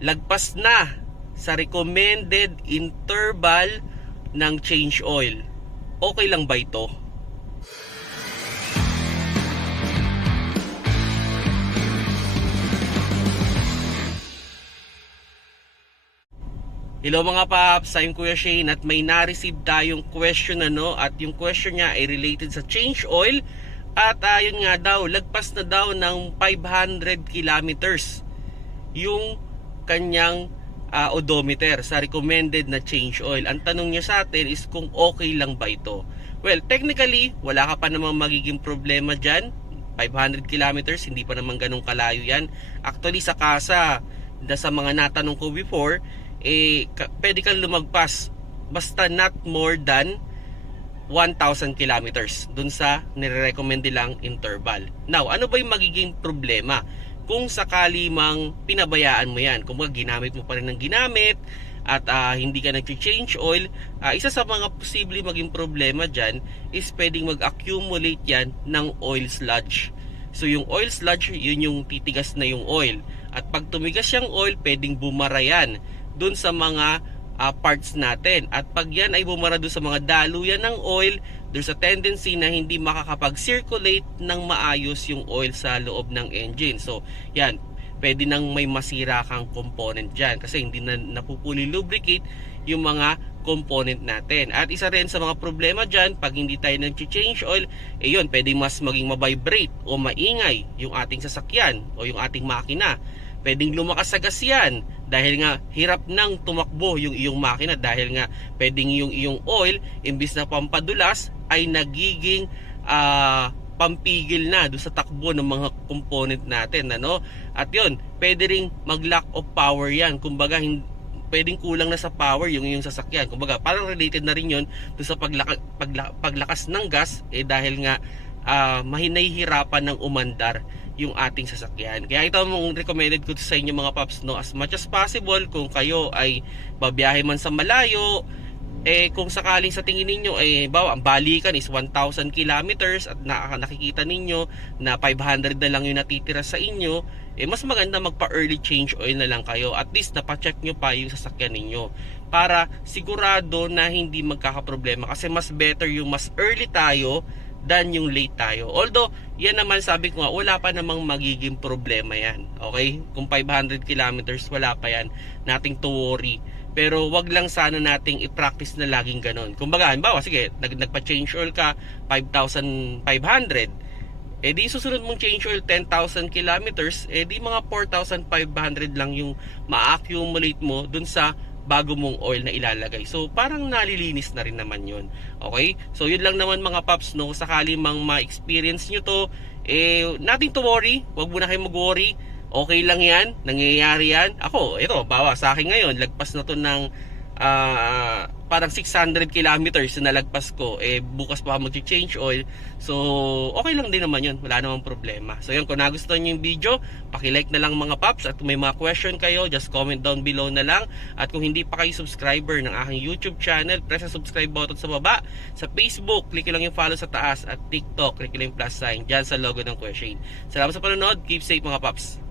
lagpas na sa recommended interval ng change oil. Okay lang ba ito? Hello mga paps, I'm Kuya Shane at may na-receive tayong question ano at yung question niya ay related sa change oil at ayun nga daw, lagpas na daw ng 500 kilometers yung kanyang ah, odometer sa recommended na change oil. Ang tanong niya sa atin is kung okay lang ba ito. Well, technically, wala ka pa namang magiging problema dyan. 500 kilometers, hindi pa naman ganun kalayo yan. Actually, sa kasa, na sa mga natanong ko before, eh, ka- pwede kang lumagpas basta not more than 1,000 kilometers dun sa nire-recommend nilang interval. Now, ano ba yung magiging problema? Kung sakali mang pinabayaan mo yan, kung ginamit mo pa rin ng ginamit, at ah, hindi ka nag-change oil, ah, isa sa mga posible maging problema dyan is pwedeng mag-accumulate yan ng oil sludge. So yung oil sludge, yun yung titigas na yung oil. At pag tumigas yung oil, pwedeng bumara yan dun sa mga ah, parts natin. At pag yan ay bumara dun sa mga daluyan ng oil, there's a tendency na hindi makakapag-circulate ng maayos yung oil sa loob ng engine. So, yan, pwede nang may masira kang component dyan kasi hindi na napupuli lubricate yung mga component natin. At isa rin sa mga problema dyan, pag hindi tayo nag-change oil, eh yun, pwede mas maging mabibrate o maingay yung ating sasakyan o yung ating makina. Pwedeng lumakas sa gas yan dahil nga hirap nang tumakbo yung iyong makina dahil nga pwedeng yung iyong oil imbis na pampadulas ay nagiging ah, pampigil na do sa takbo ng mga component natin ano? At yun pwede ring mag lack of power yan. Kumbaga hin- pwedeng kulang na sa power yung yung sasakyan. Kumbaga parang related na rin yun do sa paglaka, pagla, paglakas ng gas eh dahil nga ah, mahinahihirapan ng umandar yung ating sasakyan. Kaya ito ang recommended ko sa inyo mga paps no? As much as possible kung kayo ay babiyahe man sa malayo eh kung sakaling sa tingin ninyo eh bawa ang balikan is 1000 kilometers at na, nakikita ninyo na 500 na lang yung natitira sa inyo eh mas maganda magpa early change oil na lang kayo at least napacheck nyo pa yung sasakyan ninyo para sigurado na hindi magkakaproblema kasi mas better yung mas early tayo than yung late tayo. Although, yan naman sabi ko nga, wala pa namang magiging problema yan. Okay? Kung 500 kilometers, wala pa yan. Nating to worry. Pero wag lang sana nating i-practice na laging ganun. Kumbaga, halimbawa, sige, nag, nagpa-change oil ka, 5,500. Eh di susunod mong change oil 10,000 kilometers, eh mga 4,500 lang yung ma-accumulate mo dun sa bago mong oil na ilalagay. So, parang nalilinis na rin naman yun. Okay? So, yun lang naman mga paps, no? Sakali mang ma-experience nyo to, eh, nothing to worry. Huwag mo na kayo mag-worry. Okay lang yan. Nangyayari yan. Ako, ito, bawa sa akin ngayon, lagpas na to ng ah, parang 600 kilometers na nalagpas ko. Eh, bukas pa mag-change oil. So, okay lang din naman yun. Wala namang problema. So, yun, kung nagustuhan nyo yung video, pakilike na lang mga paps. At kung may mga question kayo, just comment down below na lang. At kung hindi pa kayo subscriber ng aking YouTube channel, press ang subscribe button sa baba. Sa Facebook, click lang yung follow sa taas. At TikTok, click lang yung plus sign dyan sa logo ng Shane. Salamat sa panonood. Keep safe mga paps.